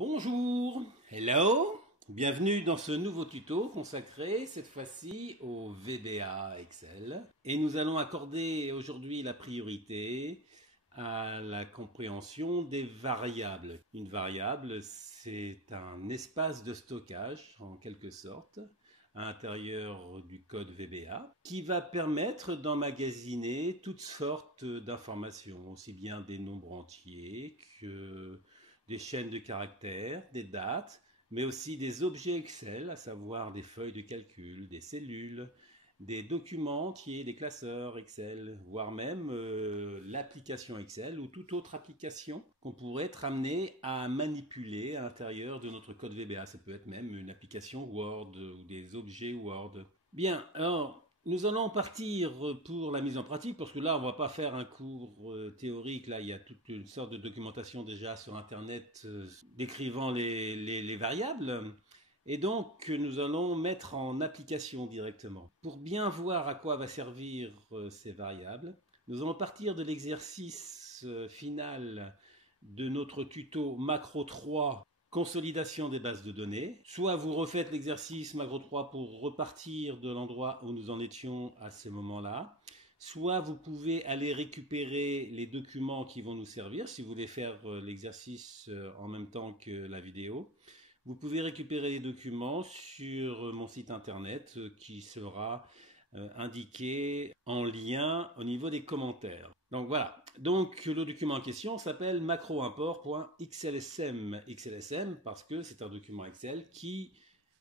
Bonjour, hello, bienvenue dans ce nouveau tuto consacré cette fois-ci au VBA Excel. Et nous allons accorder aujourd'hui la priorité à la compréhension des variables. Une variable, c'est un espace de stockage en quelque sorte à l'intérieur du code VBA qui va permettre d'emmagasiner toutes sortes d'informations, aussi bien des nombres entiers que des chaînes de caractères, des dates, mais aussi des objets Excel, à savoir des feuilles de calcul, des cellules, des documents entiers, des classeurs Excel, voire même l'application Excel ou toute autre application qu'on pourrait être amené à manipuler à l'intérieur de notre code VBA. Ça peut être même une application Word ou des objets Word. Bien, alors nous allons partir pour la mise en pratique, parce que là, on ne va pas faire un cours théorique. Là, il y a toute une sorte de documentation déjà sur Internet décrivant les variables. Et donc, nous allons mettre en application directement. Pour bien voir à quoi va servir ces variables, nous allons partir de l'exercice final de notre tuto Macro 3, consolidation des bases de données. Soit vous refaites l'exercice Macro 3 pour repartir de l'endroit où nous en étions à ce moment-là, soit vous pouvez aller récupérer les documents qui vont nous servir si vous voulez faire l'exercice en même temps que la vidéo. Vous pouvez récupérer les documents sur mon site internet qui sera indiqué en lien au niveau des commentaires. Donc voilà, donc le document en question s'appelle macroimport.xlsm. XLSM parce que c'est un document Excel qui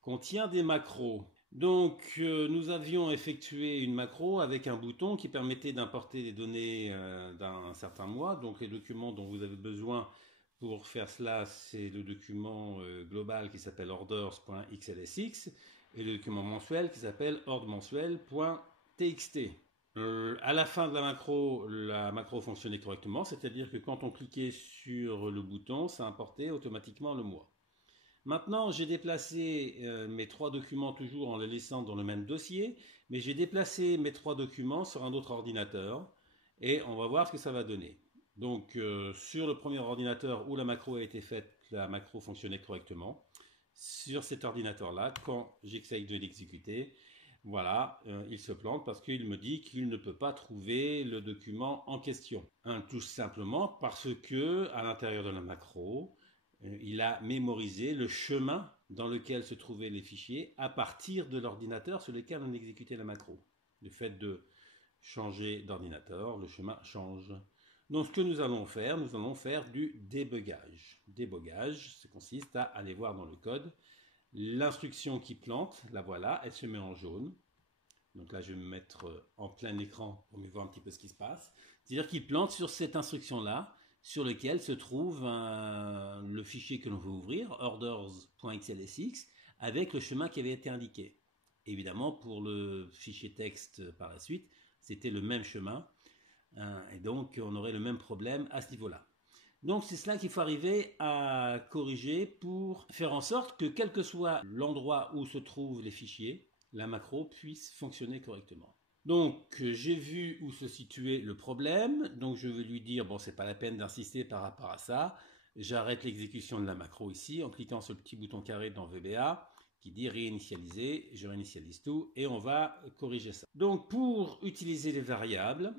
contient des macros. Donc nous avions effectué une macro avec un bouton qui permettait d'importer les données d'un certain mois. Donc les documents dont vous avez besoin pour faire cela, c'est le document global qui s'appelle orders.xlsx et le document mensuel qui s'appelle ordremensuel.txt. À la fin de la macro fonctionnait correctement, c'est-à-dire que quand on cliquait sur le bouton, ça importait automatiquement le mois. Maintenant, j'ai déplacé mes trois documents toujours en les laissant dans le même dossier, mais j'ai déplacé mes trois documents sur un autre ordinateur et on va voir ce que ça va donner. Donc, sur le premier ordinateur où la macro a été faite, la macro fonctionnait correctement. Sur cet ordinateur-là, quand j'essaye de l'exécuter, voilà, il se plante parce qu'il me dit qu'il ne peut pas trouver le document en question. Tout simplement parce que à l'intérieur de la macro, il a mémorisé le chemin dans lequel se trouvaient les fichiers à partir de l'ordinateur sur lequel on exécutait la macro. Le fait de changer d'ordinateur, le chemin change. Donc ce que nous allons faire du débogage. Débogage, ça consiste à aller voir dans le code l'instruction qui plante, la voilà, elle se met en jaune. Donc là, je vais me mettre en plein écran pour mieux voir un petit peu ce qui se passe. C'est-à-dire qu'il plante sur cette instruction-là, sur lequel se trouve le fichier que l'on veut ouvrir, orders.xlsx, avec le chemin qui avait été indiqué. Évidemment, pour le fichier texte par la suite, c'était le même chemin, et donc on aurait le même problème à ce niveau-là. Donc c'est cela qu'il faut arriver à corriger pour faire en sorte que quel que soit l'endroit où se trouvent les fichiers, la macro puisse fonctionner correctement. Donc j'ai vu où se situait le problème, donc je vais lui dire bon, c'est pas la peine d'insister par rapport à ça, j'arrête l'exécution de la macro ici en cliquant sur le petit bouton carré dans VBA qui dit réinitialiser, je réinitialise tout et on va corriger ça. Donc pour utiliser les variables,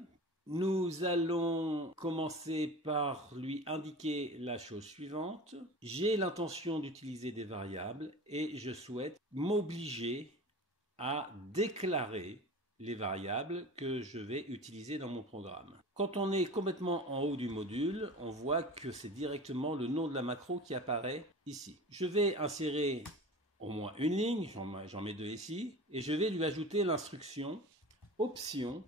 nous allons commencer par lui indiquer la chose suivante. J'ai l'intention d'utiliser des variables et je souhaite m'obliger à déclarer les variables que je vais utiliser dans mon programme. Quand on est complètement en haut du module, on voit que c'est directement le nom de la macro qui apparaît ici. Je vais insérer au moins une ligne, j'en mets deux ici, et je vais lui ajouter l'instruction option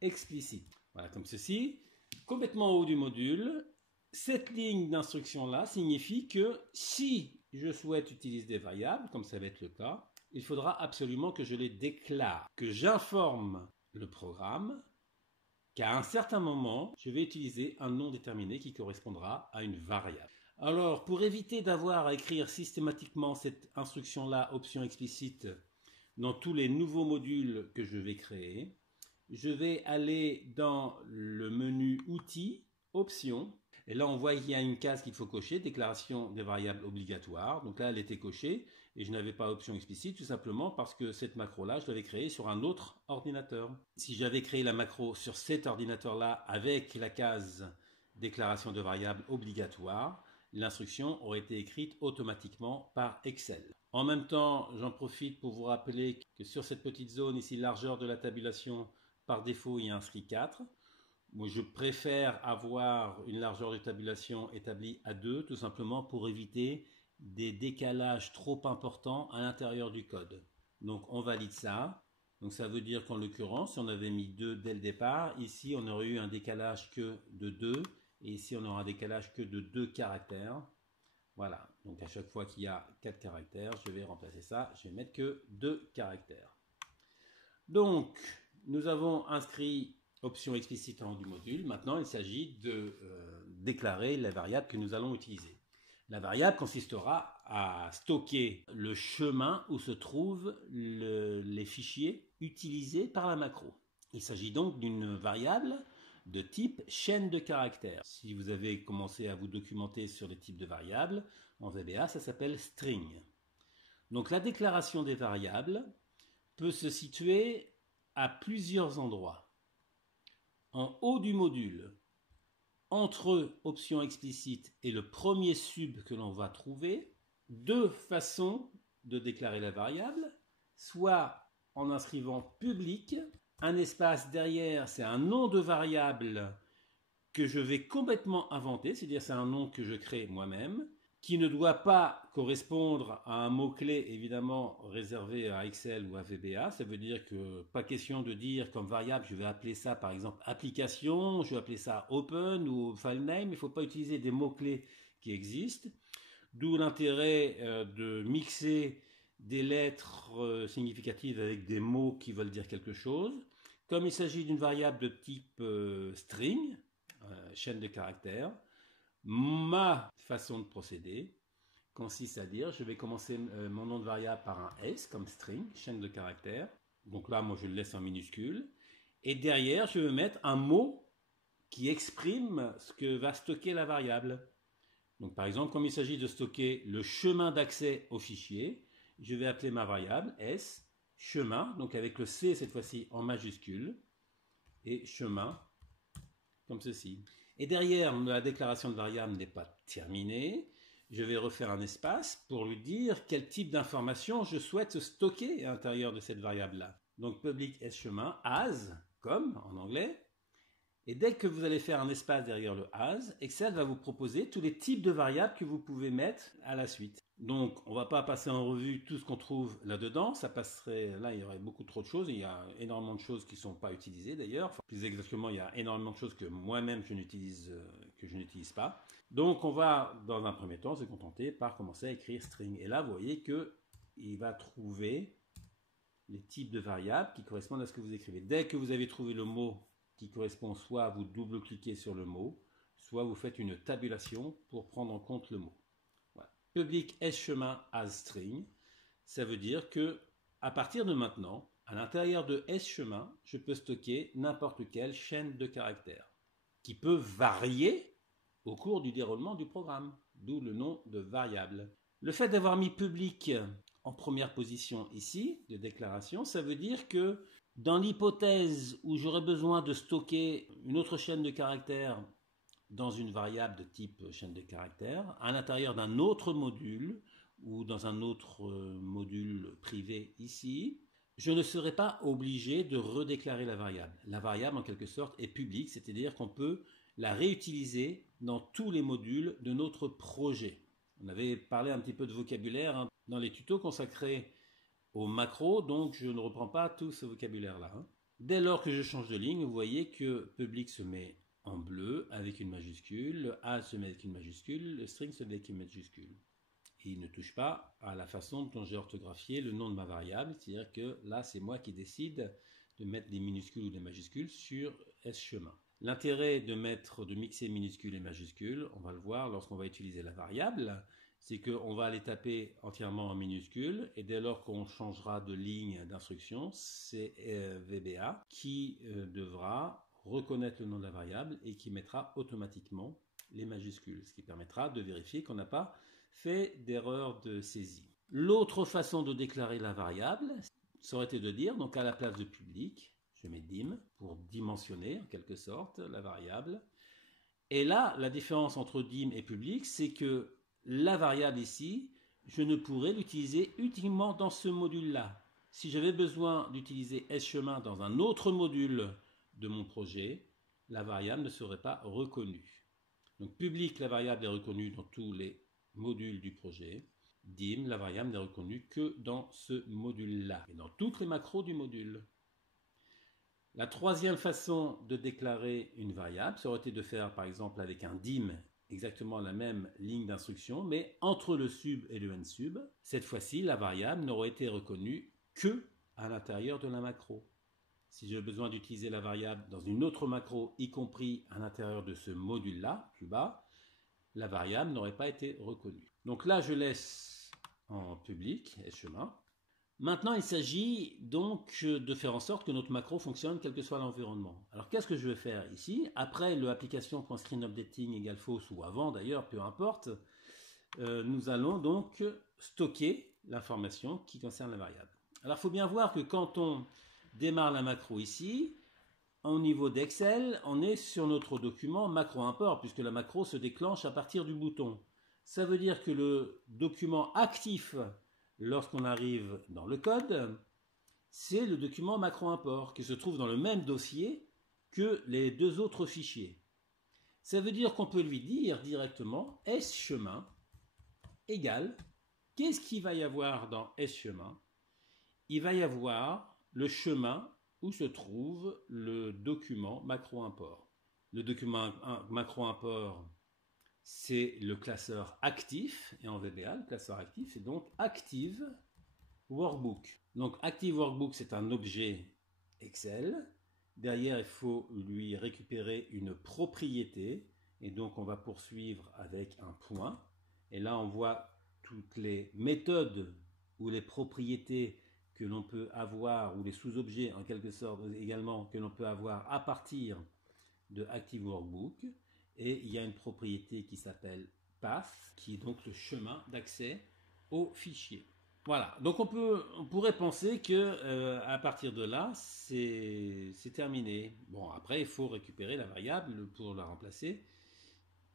explicite. Voilà, comme ceci, complètement en haut du module. Cette ligne d'instruction-là signifie que si je souhaite utiliser des variables, comme ça va être le cas, il faudra absolument que je les déclare, que j'informe le programme qu'à un certain moment, je vais utiliser un nom déterminé qui correspondra à une variable. Alors, pour éviter d'avoir à écrire systématiquement cette instruction-là, option explicite, dans tous les nouveaux modules que je vais créer, je vais aller dans le menu Outils, Options, Et là, on voit qu'il y a une case qu'il faut cocher, déclaration des variables obligatoires. Donc là, elle était cochée et je n'avais pas option explicite tout simplement parce que cette macro-là, je l'avais créée sur un autre ordinateur. Si j'avais créé la macro sur cet ordinateur-là avec la case déclaration de variables obligatoires, l'instruction aurait été écrite automatiquement par Excel. En même temps, j'en profite pour vous rappeler que sur cette petite zone ici, largeur de la tabulation, par défaut, il y a inscrit 4. Moi, je préfère avoir une largeur de tabulation établie à 2, tout simplement pour éviter des décalages trop importants à l'intérieur du code. Donc, on valide ça. Donc, ça veut dire qu'en l'occurrence, si on avait mis 2 dès le départ, ici, on aurait eu un décalage que de 2. Et ici, on aura un décalage que de 2 caractères. Voilà. Donc, à chaque fois qu'il y a 4 caractères, je vais remplacer ça. Je vais mettre que 2 caractères. Donc, nous avons inscrit option explicite en haut du module. Maintenant, il s'agit de déclarer la variable que nous allons utiliser. La variable consistera à stocker le chemin où se trouvent les fichiers utilisés par la macro. Il s'agit donc d'une variable de type chaîne de caractères. Si vous avez commencé à vous documenter sur les types de variables, en VBA, ça s'appelle string. Donc la déclaration des variables peut se situer à plusieurs endroits. En haut du module, entre option explicite et le premier sub que l'on va trouver, deux façons de déclarer la variable, soit en inscrivant public, un espace derrière, c'est un nom de variable que je vais complètement inventer, c'est-à-dire c'est un nom que je crée moi-même, qui ne doit pas correspondre à un mot-clé évidemment réservé à Excel ou à VBA. Ça veut dire que pas question de dire comme variable, je vais appeler ça par exemple application, je vais appeler ça open ou file name. Il ne faut pas utiliser des mots-clés qui existent. D'où l'intérêt de mixer des lettres significatives avec des mots qui veulent dire quelque chose. Comme il s'agit d'une variable de type string, chaîne de caractères, ma façon de procéder consiste à dire, je vais commencer mon nom de variable par un S comme string, chaîne de caractères. Donc là, moi, je le laisse en minuscule. Et derrière, je vais mettre un mot qui exprime ce que va stocker la variable. Donc par exemple, comme il s'agit de stocker le chemin d'accès au fichier, je vais appeler ma variable S, chemin, donc avec le C cette fois-ci en majuscule, et chemin, comme ceci. Et derrière, la déclaration de variable n'est pas terminée. Je vais refaire un espace pour lui dire quel type d'information je souhaite stocker à l'intérieur de cette variable-là. Donc public s-chemin, as, comme en anglais. Et dès que vous allez faire un espace derrière le as, Excel va vous proposer tous les types de variables que vous pouvez mettre à la suite. Donc, on ne va pas passer en revue tout ce qu'on trouve là-dedans. Ça passerait, là, il y aurait beaucoup trop de choses. Il y a énormément de choses qui ne sont pas utilisées d'ailleurs. Enfin, plus exactement, il y a énormément de choses que moi-même je n'utilise pas. Donc, on va, dans un premier temps, se contenter par commencer à écrire string. Et là, vous voyez qu'il va trouver les types de variables qui correspondent à ce que vous écrivez. Dès que vous avez trouvé le mot qui correspond, soit vous double-cliquez sur le mot, soit vous faites une tabulation pour prendre en compte le mot. Voilà. Public s-chemin as string, ça veut dire que à partir de maintenant, à l'intérieur de s-chemin, je peux stocker n'importe quelle chaîne de caractères qui peut varier au cours du déroulement du programme, d'où le nom de variable. Le fait d'avoir mis public en première position ici, de déclaration, ça veut dire que dans l'hypothèse où j'aurais besoin de stocker une autre chaîne de caractères dans une variable de type chaîne de caractères, à l'intérieur d'un autre module ou dans un autre module privé ici, je ne serai pas obligé de redéclarer la variable. La variable, en quelque sorte, est publique, c'est-à-dire qu'on peut la réutiliser dans tous les modules de notre projet. On avait parlé un petit peu de vocabulaire dans les tutos consacrés aux macros, donc je ne reprends pas tout ce vocabulaire-là. Dès lors que je change de ligne, vous voyez que public se met en bleu avec une majuscule, le A se met avec une majuscule, le string se met avec une majuscule. Et il ne touche pas à la façon dont j'ai orthographié le nom de ma variable, c'est-à-dire que là, c'est moi qui décide de mettre des minuscules ou des majuscules sur S-chemin. L'intérêt de mixer minuscules et majuscules, on va le voir lorsqu'on va utiliser la variable, c'est qu'on va les taper entièrement en minuscules et dès lors qu'on changera de ligne d'instruction, c'est VBA qui devra reconnaître le nom de la variable et qui mettra automatiquement les majuscules, ce qui permettra de vérifier qu'on n'a pas fait d'erreur de saisie. L'autre façon de déclarer la variable, ça aurait été de dire, donc à la place de public, je mets dim pour dimensionner en quelque sorte la variable. Et là, la différence entre dim et public, c'est que la variable ici, je ne pourrais l'utiliser uniquement dans ce module-là. Si j'avais besoin d'utiliser s-chemin dans un autre module de mon projet, la variable ne serait pas reconnue. Donc public, la variable est reconnue dans tous les modules du projet. Dim, la variable n'est reconnue que dans ce module-là et dans toutes les macros du module. La troisième façon de déclarer une variable, ça aurait été de faire par exemple avec un dim exactement la même ligne d'instruction, mais entre le sub et le nsub. Cette fois-ci, la variable n'aurait été reconnue que à l'intérieur de la macro. Si j'ai besoin d'utiliser la variable dans une autre macro, y compris à l'intérieur de ce module-là, plus bas, la variable n'aurait pas été reconnue. Donc là, je laisse en public, s-chemin. Maintenant, il s'agit donc de faire en sorte que notre macro fonctionne quel que soit l'environnement. Alors, qu'est-ce que je vais faire ici? Après le application.screenUpdating égale false, ou avant d'ailleurs, peu importe, nous allons donc stocker l'information qui concerne la variable. Alors, il faut bien voir que quand on démarre la macro ici, au niveau d'Excel, on est sur notre document macro import, puisque la macro se déclenche à partir du bouton. Ça veut dire que le document actif lorsqu'on arrive dans le code, c'est le document macro import qui se trouve dans le même dossier que les deux autres fichiers. Ça veut dire qu'on peut lui dire directement s-chemin égale, qu'est-ce qu'il va y avoir dans s-chemin? Il va y avoir le chemin où se trouve le document macro import. Le document macro import, c'est le classeur actif, et en VBA, le classeur actif, c'est donc Active Workbook. Donc Active Workbook, c'est un objet Excel. Derrière, il faut lui récupérer une propriété, et donc on va poursuivre avec un point. Et là, on voit toutes les méthodes ou les propriétés que l'on peut avoir, ou les sous-objets en quelque sorte également, que l'on peut avoir à partir de Active Workbook. Et il y a une propriété qui s'appelle path, qui est donc le chemin d'accès au fichier. Voilà, donc on pourrait penser que à partir de là, c'est terminé. Bon, après, il faut récupérer la variable pour la remplacer.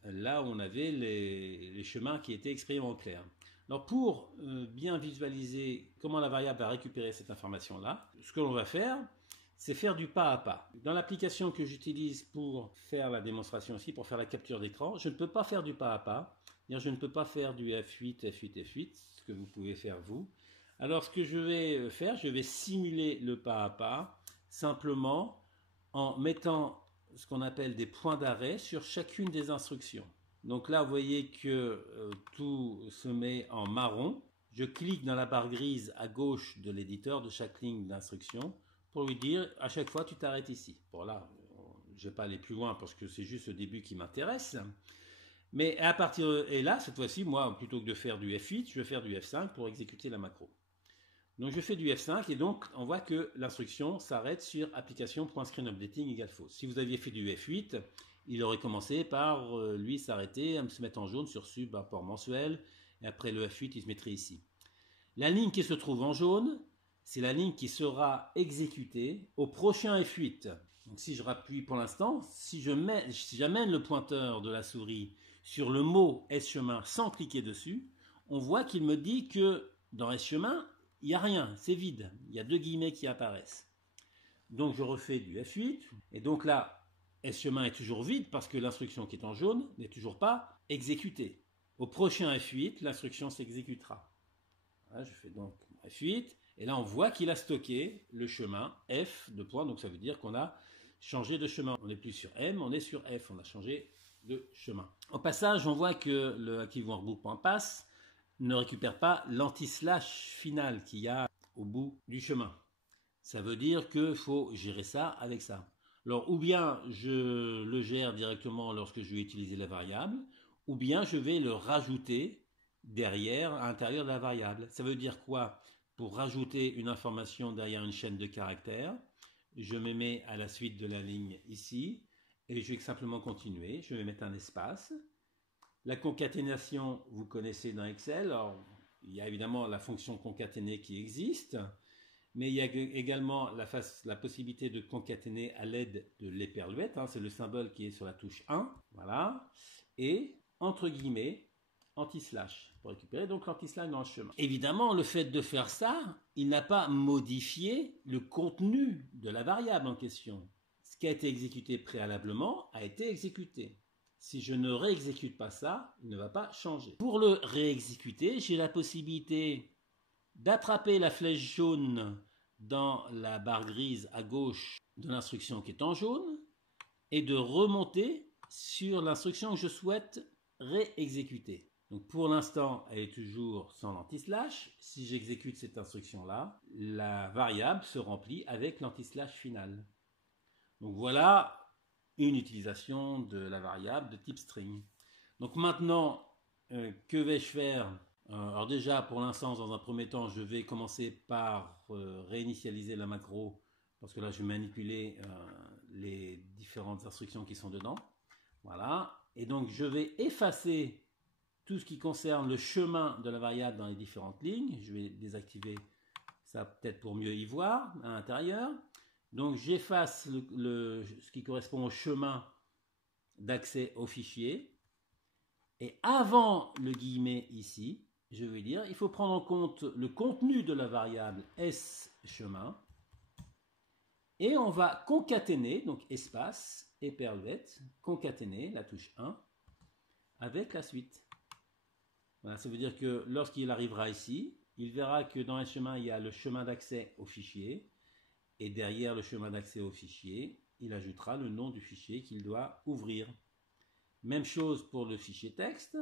Là, on avait les chemins qui étaient exprimés en clair. Alors, pour bien visualiser comment la variable va récupérer cette information-là, ce que l'on va faire, c'est faire du pas à pas. Dans l'application que j'utilise pour faire la démonstration aussi, pour faire la capture d'écran, je ne peux pas faire du pas à pas. Je ne peux pas faire du F8, F8, F8, ce que vous pouvez faire vous. Alors, ce que je vais faire, je vais simuler le pas à pas, simplement en mettant ce qu'on appelle des points d'arrêt sur chacune des instructions. Donc là, vous voyez que tout se met en marron. Je clique dans la barre grise à gauche de l'éditeur de chaque ligne d'instruction pour lui dire à chaque fois tu t'arrêtes ici. Bon là, je ne vais pas aller plus loin parce que c'est juste le début qui m'intéresse. Mais à partir et là, cette fois-ci, moi, plutôt que de faire du F8, je vais faire du F5 pour exécuter la macro. Donc je fais du F5 et donc on voit que l'instruction s'arrête sur application.screenUpdating égale false. Si vous aviez fait du F8, il aurait commencé par lui s'arrêter, à se mettre en jaune sur sub import mensuel, et après le F8, il se mettrait ici. La ligne qui se trouve en jaune, c'est la ligne qui sera exécutée au prochain F8. Donc si je rappuie pour l'instant, si j'amène le pointeur de la souris sur le mot S-chemin sans cliquer dessus, on voit qu'il me dit que dans S-chemin, il n'y a rien, c'est vide. Il y a deux guillemets qui apparaissent. Donc je refais du F8, et donc là, S-chemin est toujours vide parce que l'instruction qui est en jaune n'est toujours pas exécutée. Au prochain F8, l'instruction s'exécutera. Voilà, je fais donc F8, et là on voit qu'il a stocké le chemin F de point, donc ça veut dire qu'on a changé de chemin. On n'est plus sur M, on est sur F, on a changé de chemin. Au passage, on voit que le ActiveWorkbook.pass ne récupère pas l'anti-slash final qu'il y a au bout du chemin. Ça veut dire qu'il faut gérer ça avec ça. Alors, ou bien je le gère directement lorsque je vais utiliser la variable, ou bien je vais le rajouter derrière, à l'intérieur de la variable. Ça veut dire quoi? Pour rajouter une information derrière une chaîne de caractères, je me mets à la suite de la ligne ici, et je vais simplement continuer. Je vais mettre un espace. La concaténation, vous connaissez dans Excel. Alors, il y a évidemment la fonction concaténer qui existe, mais il y a également la possibilité de concaténer à l'aide de l'éperluette. C'est le symbole qui est sur la touche 1. Voilà. Et, entre guillemets, anti-slash pour récupérer donc l'anti-slash dans le chemin. Évidemment, le fait de faire ça, il n'a pas modifié le contenu de la variable en question. Ce qui a été exécuté préalablement a été exécuté. Si je ne réexécute pas ça, il ne va pas changer. Pour le réexécuter, j'ai la possibilité d'attraper la flèche jaune dans la barre grise à gauche de l'instruction qui est en jaune et de remonter sur l'instruction que je souhaite réexécuter. Donc pour l'instant, elle est toujours sans l'anti-slash. Si j'exécute cette instruction-là, la variable se remplit avec l'anti-slash final. Donc voilà une utilisation de la variable de type string. Donc maintenant, que vais-je faire? Alors déjà, pour l'instant, dans un premier temps, je vais commencer par réinitialiser la macro, parce que là, je vais manipuler les différentes instructions qui sont dedans. Voilà. Et donc, je vais effacer tout ce qui concerne le chemin de la variable dans les différentes lignes. Je vais désactiver ça peut-être pour mieux y voir à l'intérieur. Donc j'efface ce qui correspond au chemin d'accès au fichier. Et avant le guillemet ici, je vais dire, il faut prendre en compte le contenu de la variable s-chemin. Et on va concaténer, donc espace, éperluette, concaténer, la touche 1, avec la suite. Voilà, ça veut dire que lorsqu'il arrivera ici, il verra que dans le chemin, il y a le chemin d'accès au fichier. Et derrière le chemin d'accès au fichier, il ajoutera le nom du fichier qu'il doit ouvrir. Même chose pour le fichier texte.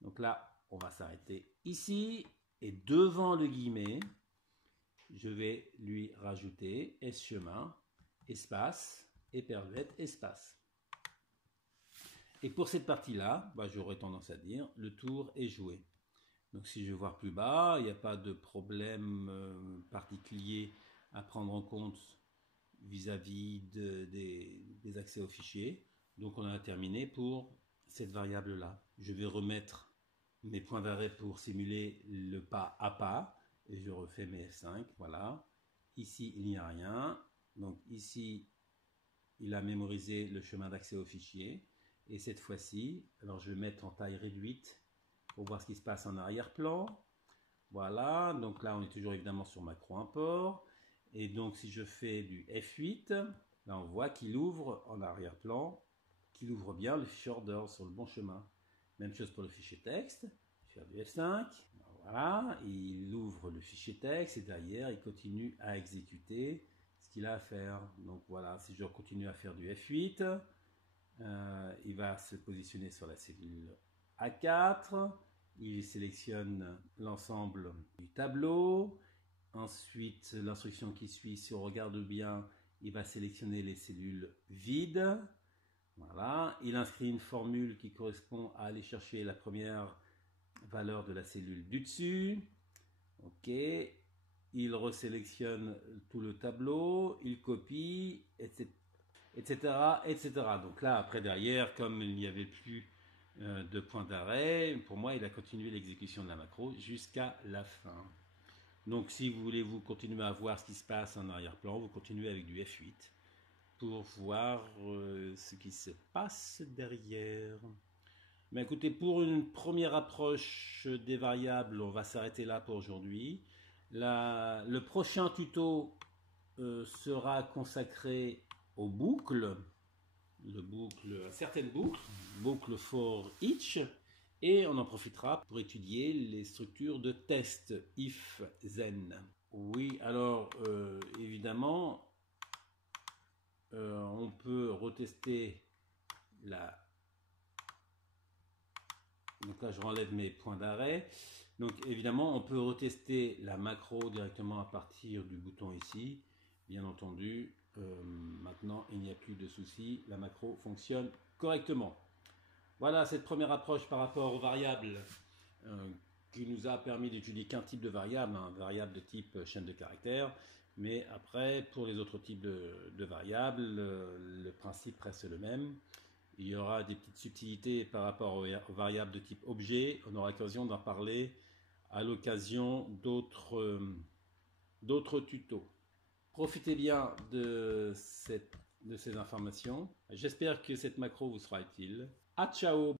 Donc là, on va s'arrêter ici. Et devant le guillemet, je vais lui rajouter s-chemin, espace, éperluette, espace. Et pour cette partie-là, j'aurais tendance à dire, le tour est joué. Donc si je vais voir plus bas, il n'y a pas de problème particulier à prendre en compte vis-à-vis des accès aux fichiers. Donc on a terminé pour cette variable-là. Je vais remettre mes points d'arrêt pour simuler le pas à pas. Et je refais mes F5, voilà. Ici, il n'y a rien. Donc ici, il a mémorisé le chemin d'accès au fichier. Et cette fois-ci, alors je vais mettre en taille réduite pour voir ce qui se passe en arrière-plan. Voilà, donc là on est toujours évidemment sur macro import. Et donc si je fais du F8, là on voit qu'il ouvre en arrière-plan, qu'il ouvre bien le fichier order sur le bon chemin. Même chose pour le fichier texte, je vais faire du F5, voilà, il ouvre le fichier texte et derrière il continue à exécuter ce qu'il a à faire. Donc voilà, si je continue à faire du F8, il va se positionner sur la cellule A4, il sélectionne l'ensemble du tableau. Ensuite, l'instruction qui suit, si on regarde bien, il va sélectionner les cellules vides. Voilà, il inscrit une formule qui correspond à aller chercher la première valeur de la cellule du dessus. Ok, il resélectionne tout le tableau, il copie, etc. etc. Donc là, après, derrière, comme il n'y avait plus de point d'arrêt, pour moi, il a continué l'exécution de la macro jusqu'à la fin. Donc, si vous voulez vous continuer à voir ce qui se passe en arrière-plan, vous continuez avec du F8 pour voir ce qui se passe derrière. Mais écoutez, pour une première approche des variables, on va s'arrêter là pour aujourd'hui. Le prochain tuto sera consacré aux boucles, certaines boucles for each, et on en profitera pour étudier les structures de test if then. Oui, alors évidemment, on peut retester la. Donc là, je renlève mes points d'arrêt. Donc évidemment, on peut retester la macro directement à partir du bouton ici. Bien entendu, maintenant, il n'y a plus de souci. La macro fonctionne correctement. Voilà cette première approche par rapport aux variables qui nous a permis d'étudier qu'un type de variable, variable de type chaîne de caractères. Mais après, pour les autres types de variables, le principe reste le même. Il y aura des petites subtilités par rapport aux variables de type objet. On aura l'occasion d'en parler à l'occasion d'autres tutos. Profitez bien de ces informations. J'espère que cette macro vous sera utile. À ciao!